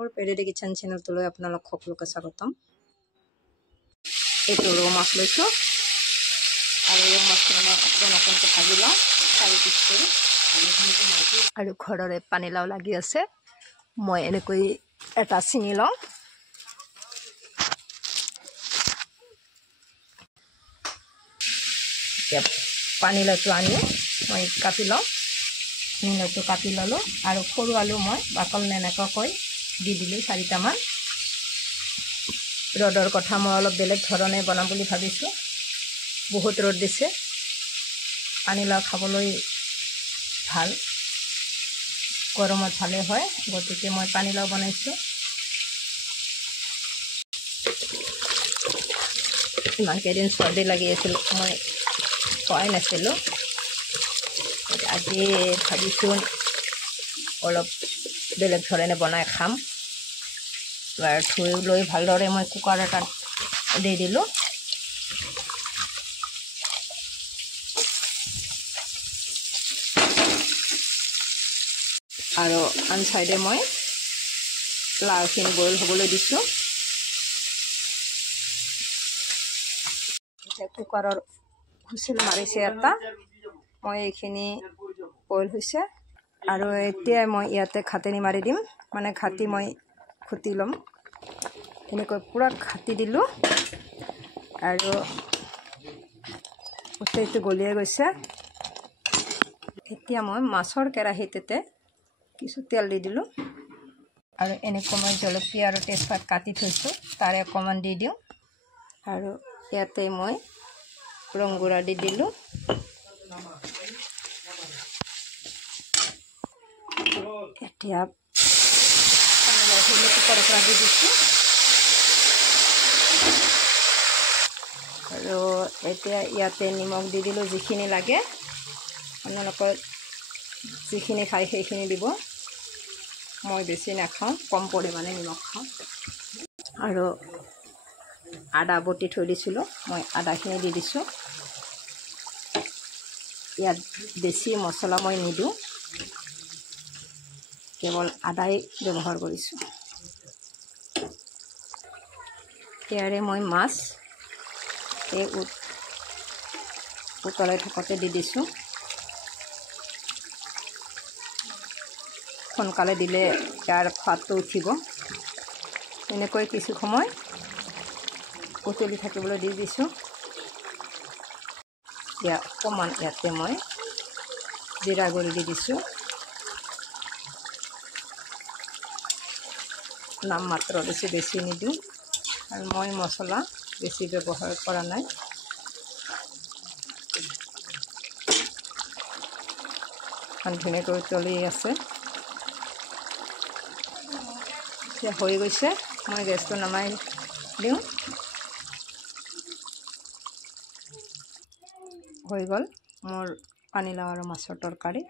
মোৰ পেৰেডি কিচেন চেনেলটোলৈ আপোনালোক সকলোকে স্বাগতম। এইটো ৰৌ মাছ লৈছোঁ আৰু ৰৌ মাছখিনি মই অকণকৈ ভাজি লওঁ 4 পিচ কৰি। আৰু ঘৰৰে পানীলাও লাগি আছে, মই এনেকৈ এটা ছিঙি লওঁ। এতিয়া পানীলাওটো আনি মই কাটি লওঁ। পানীলাওটো কাটি ল'লোঁ আৰু সৰু আলু মই বাকল নেনেকুৱাকৈ দি দিলোঁ 4টামান। ৰ'দৰ কথা মই অলপ বেলেগ ধৰণে বনাম বুলি ভাবিছোঁ, বহুত ৰ'দ দিছে। পানীলাও খাবলৈ ভাল, গৰমত ভালে হয়, গতিকে মই পানীলাও বনাইছোঁ। ইমান কেইদিন চৰ্দি লাগি আছিল, মই খোৱাই নাছিলোঁ। আজি ভাবিছোঁ অলপ বেলেগ ধৰণে বনাই খাম। ধুই লৈ ভালদৰে মই কুকাৰ এটাত দি দিলোঁ। আৰু আন চাইডে মই লাওখিনি বইল হ'বলৈ দিছোঁ। এতিয়া কুকাৰৰ হুইচেল মাৰিছে এটা, মই এইখিনি বইল হৈছে আৰু এতিয়া মই ইয়াতে ঘাটনি মাৰি দিম, মানে ঘাটি মই খুটি ল'ম। এনেকৈ পূৰা ঘাটি দিলোঁ আৰু গোটেইটো গলিয়াই গৈছে। এতিয়া মই মাছৰ কেৰাহীটোতে কিছু তেল দি দিলোঁ আৰু এনেকৈ মই জলকীয়া আৰু তেজপাত কাটি থৈছোঁ তাৰে অকণমান দি দিওঁ আৰু ইয়াতে মই ৰংগুড়া দি দিলোঁ। এতিয়া কুকাৰৰ পৰা দি দিছোঁ আৰু এতিয়া ইয়াতে নিমখ দি দিলোঁ যিখিনি লাগে। আপোনালোকৰ যিখিনি খায় সেইখিনি দিব, মই বেছি নাখাওঁ, কম পৰিমাণে নিমখ খাওঁ। আৰু আদা বটি থৈ দিছিলোঁ, মই আদাখিনি দি দিছোঁ। ইয়াত বেছি মছলা মই নিদিওঁ, কেৱল আদাই ব্যৱহাৰ কৰিছোঁ। ইয়াৰে মই মাছ এই উতলাই থাকোঁতে দি দিছোঁ। সোনকালে দিলে ইয়াৰ সোৱাদটো উঠিব। এনেকৈ কিছু সময় উতলি থাকিবলৈ দি দিছোঁ। এতিয়া অকণমান ইয়াতে মই জিৰা গুড়ি দি দিছোঁ, নাম মাত্ৰ দিছোঁ, বেছি নিদিওঁ। আৰু মই মছলা বেছি ব্যৱহাৰ কৰা নাই। ধুনীয়াকৈ উতলি আছে, এতিয়া হৈ গৈছে। মই গেছটো নমাই দিওঁ। হৈ গ'ল মোৰ পানীলাও আৰু মাছৰ তৰকাৰী।